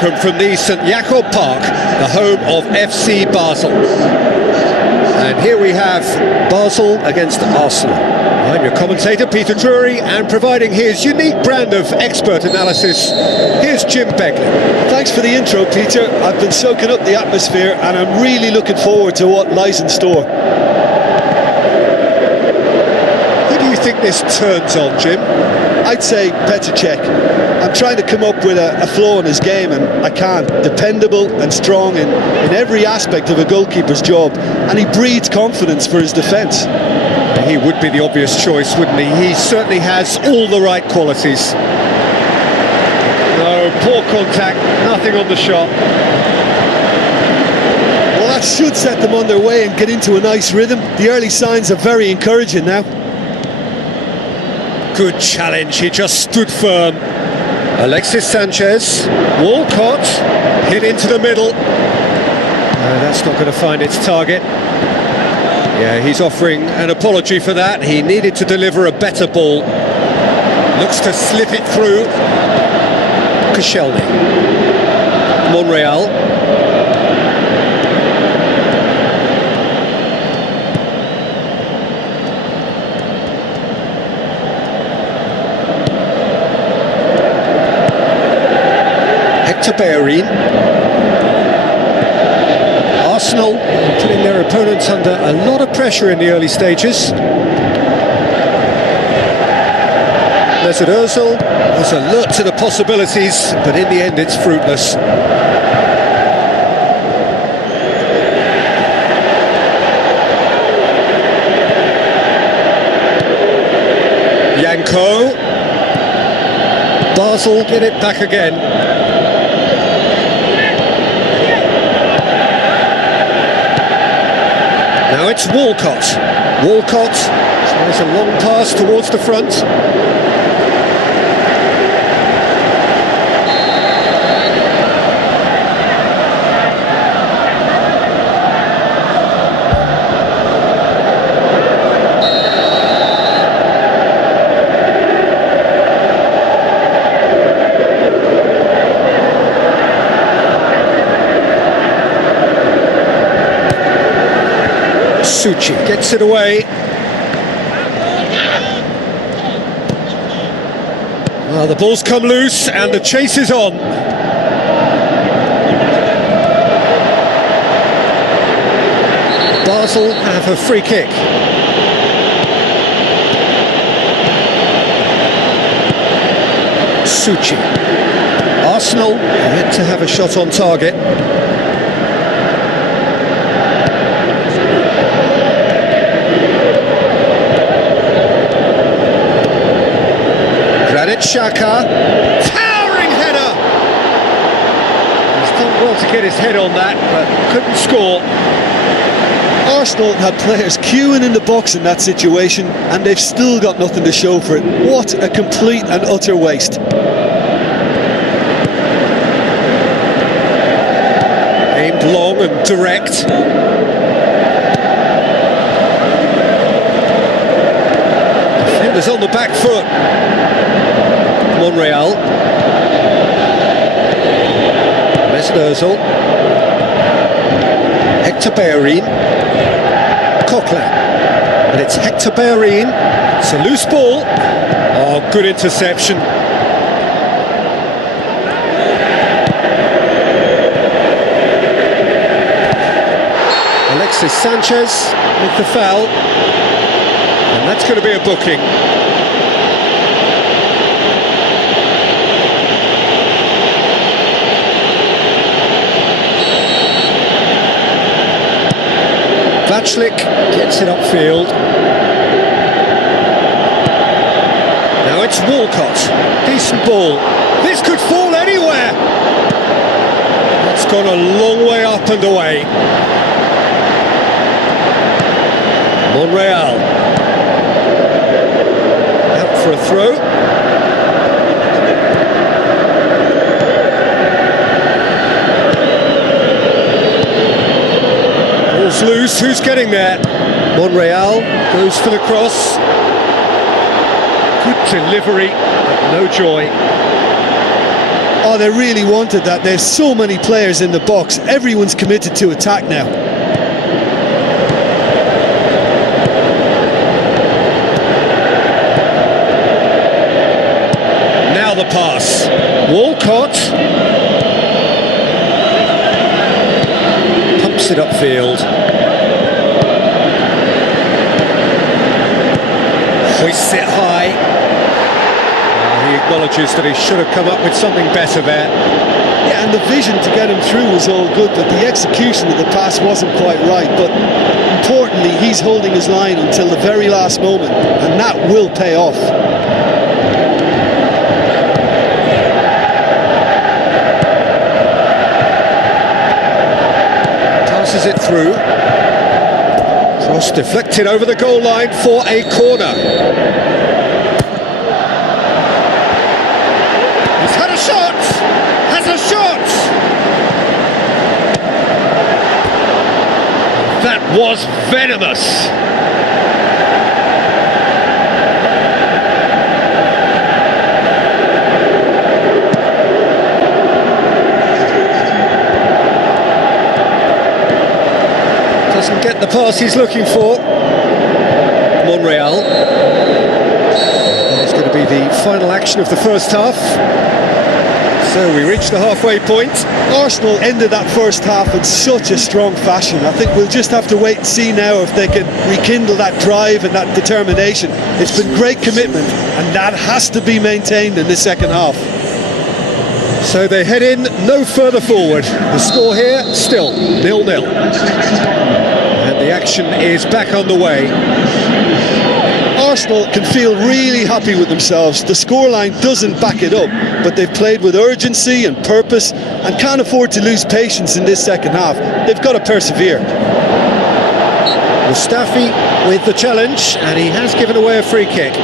welcome from the St Jakob Park, the home of FC Basel. And here we have Basel against Arsenal. I'm your commentator, Peter Drury, and providing his unique brand of expert analysis, here's Jim Begley. Thanks for the intro, Peter. I've been soaking up the atmosphere and I'm really looking forward to what lies in store. Who do you think this turns on, Jim? I'd say Petr Cech. I'm trying to come up with a flaw in his game and I can't. Dependable and strong in every aspect of a goalkeeper's job, and he breeds confidence for his defence. He would be the obvious choice, wouldn't he? He certainly has all the right qualities. No, poor contact, nothing on the shot. Well, that should set them on their way and get into a nice rhythm. The early signs are very encouraging now. Good challenge, he just stood firm. Alexis Sanchez, Walcott, hit into the middle. That's not going to find its target. Yeah, he's offering an apology for that. He needed to deliver a better ball. Looks to slip it through. Koscielny. Monreal. Bellerin. Arsenal putting their opponents under a lot of pressure in the early stages. Mesut Ozil was alert to the possibilities, but in the end it's fruitless. Yanko. Basel get it back again. Now it's Walcott. Walcott tries a long pass towards the front. Suchi gets it away. Well, the ball's come loose and the chase is on. Basel have a free kick. Suchi. Arsenal yet to have a shot on target. Xhaka, towering header. He's done well to get his head on that, but couldn't score. Arsenal had players queuing in the box in that situation, and they've still got nothing to show for it. What a complete and utter waste. Aimed long and direct. Defenders on the back foot. Monreal. Mesut Ozil. Hector Bellerin. Coquelin. And it's Hector Bellerin. It's a loose ball. Oh, good interception. Alexis Sanchez with the foul. And that's going to be a booking. Vachlik gets it upfield. Now it's Walcott. Decent ball. This could fall anywhere. It's gone a long way up and away. Monreal. Out for a throw. Loose, who's getting there? Monreal goes for the cross. Good delivery, but no joy. Oh, they really wanted that. There's so many players in the box. Everyone's committed to attack now. Now the pass. Walcott pumps it upfield. Hoists it high. He acknowledges that he should have come up with something better there. Yeah, and the vision to get him through was all good, but the execution of the pass wasn't quite right. But importantly, he's holding his line until the very last moment, and that will pay off. Passes it through. Cross deflected over the goal line for a corner. He's had a shot! Has a shot! That was venomous! Doesn't get the pass he's looking for. Monreal. That is going to be the final action of the first half. So we reach the halfway point. Arsenal ended that first half in such a strong fashion. I think we'll just have to wait and see now if they can rekindle that drive and that determination. It's been great commitment, and that has to be maintained in the second half. So they head in no further forward. The score here still 0-0. And the action is back on the way. Arsenal can feel really happy with themselves. The scoreline doesn't back it up, but they've played with urgency and purpose and can't afford to lose patience in this second half. They've got to persevere. Mustafi with the challenge, and he has given away a free kick.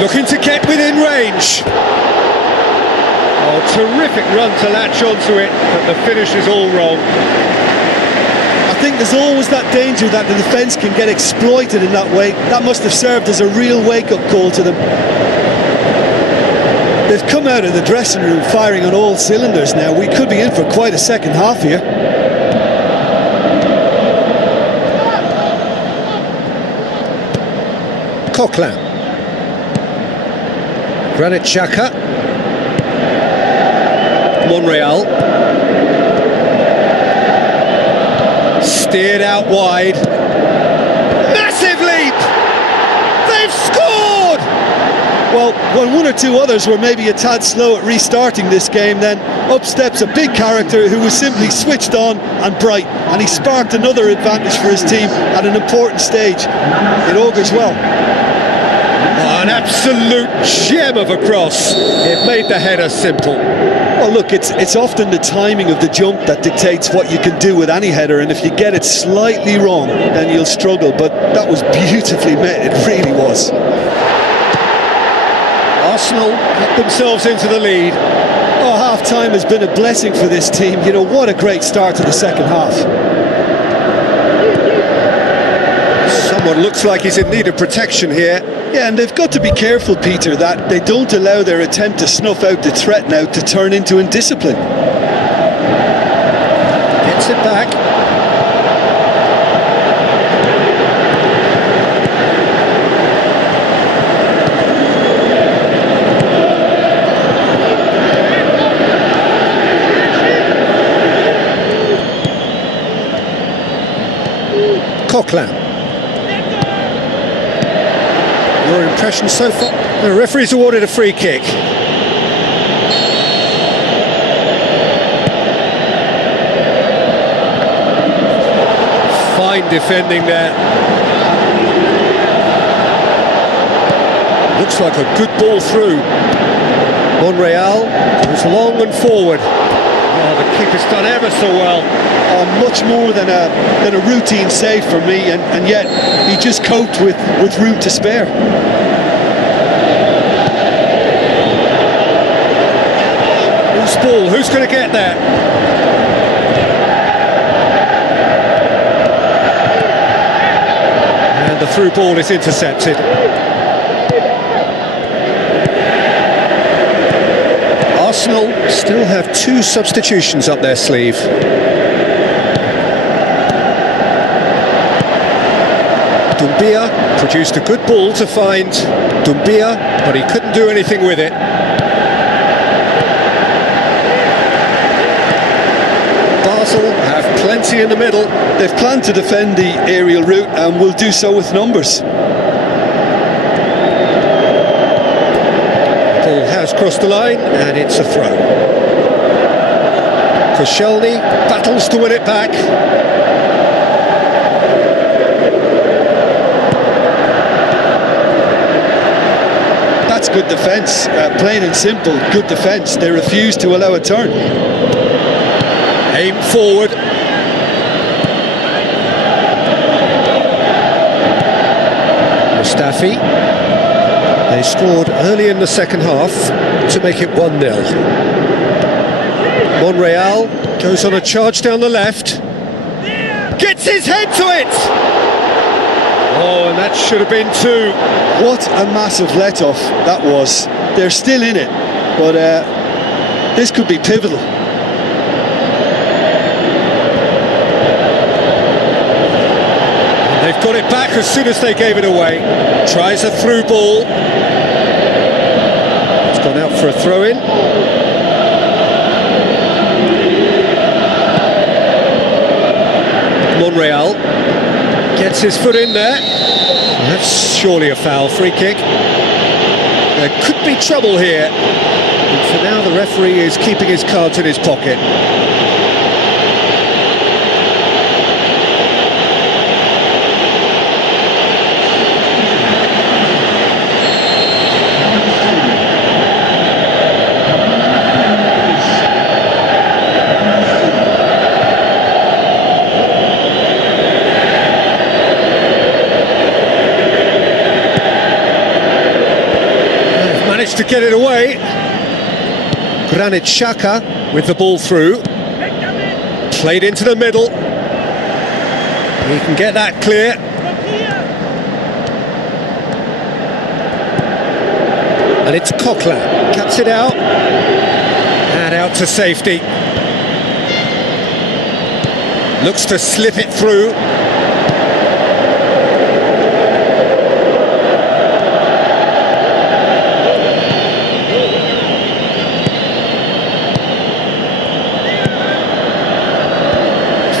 Looking to get within range. Oh, terrific run to latch onto it, but the finish is all wrong. I think there's always that danger that the defence can get exploited in that way. That must have served as a real wake-up call to them. They've come out of the dressing room firing on all cylinders now. We could be in for quite a second half here. Coquelin. Granit Xhaka. Monreal. Steered out wide. Massive leap! They've scored! Well, when one or two others were maybe a tad slow at restarting this game, then up steps a big character who was simply switched on and bright, and he sparked another advantage for his team at an important stage. It augurs well. An absolute gem of a cross. It made the header simple. Well, look, it's often the timing of the jump that dictates what you can do with any header, and if you get it slightly wrong, then you'll struggle. But that was beautifully met, it really was. Arsenal get themselves into the lead. Oh, half-time has been a blessing for this team. You know, what a great start to the second half. Someone looks like he's in need of protection here. Yeah, and they've got to be careful, Peter, that they don't allow their attempt to snuff out the threat now to turn into indiscipline. Gets it back. Coquelin. Your impression so far? The referee's awarded a free kick. Fine defending there. Looks like a good ball through. Monreal goes long and forward. Oh, the keeper's done ever so well. Much more than a routine save for me, and yet he just coped with room to spare. Loose ball, who's going to get there? through ball is intercepted. Arsenal still have 2 substitutions up their sleeve. Doumbia produced a good ball to find Doumbia, but he couldn't do anything with it. Basel have plenty in the middle. They've planned to defend the aerial route and will do so with numbers. Ball has crossed the line and it's a throw. Koscielny battles to win it back. That's good defence, plain and simple, good defence. They refuse to allow a turn. Aim forward. Mustafi. They scored early in the second half to make it 1-0. Monreal goes on a charge down the left. Gets his head to it! Oh, and that should have been 2. What a massive let-off that was. They're still in it, but this could be pivotal. They've got it back as soon as they gave it away. Tries a through ball. It's gone out for a throw-in. Monreal gets his foot in there. That's surely a foul. Free kick. There could be trouble here. But for now, the referee is keeping his cards in his pocket. To get it away. Granit Xhaka with the ball through. Played into the middle. He can get that clear. And it's Coquelin. Cuts it out. And out to safety. Looks to slip it through.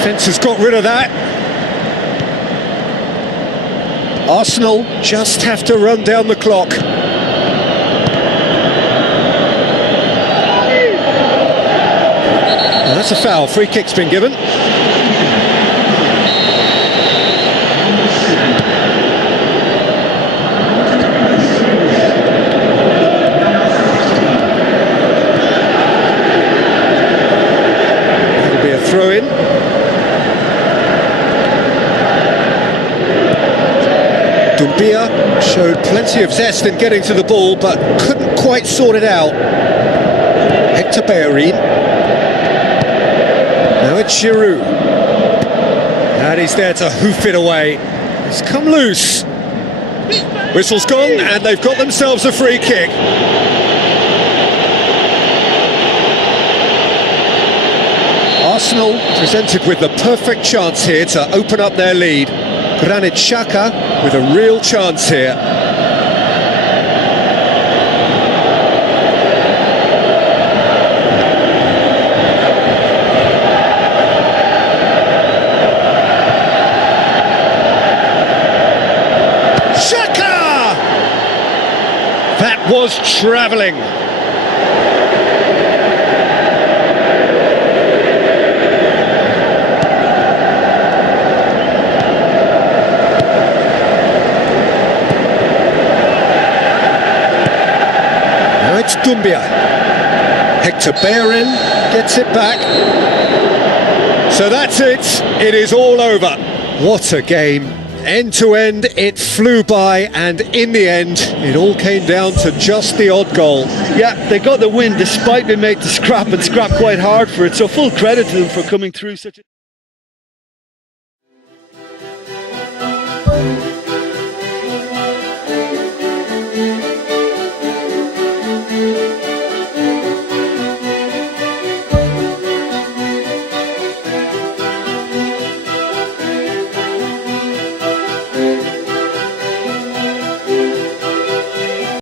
Defence has got rid of that. Arsenal just have to run down the clock. Well, that's a foul. Free kick's been given. That'll be a throw-in. Doumbia showed plenty of zest in getting to the ball, but couldn't quite sort it out. Hector Bellerin. Now it's Giroud. And he's there to hoof it away. It's come loose. Whistle's gone, and they've got themselves a free kick. Arsenal presented with the perfect chance here to open up their lead. Granit Xhaka with a real chance here. Xhaka! That was travelling. It's Doumbia. Hector Bellerin gets it back. So that's it. It is all over. What a game. End to end, it flew by, and in the end, it all came down to just the odd goal. Yeah, they got the win despite being made to scrap quite hard for it. So full credit to them for coming through such a...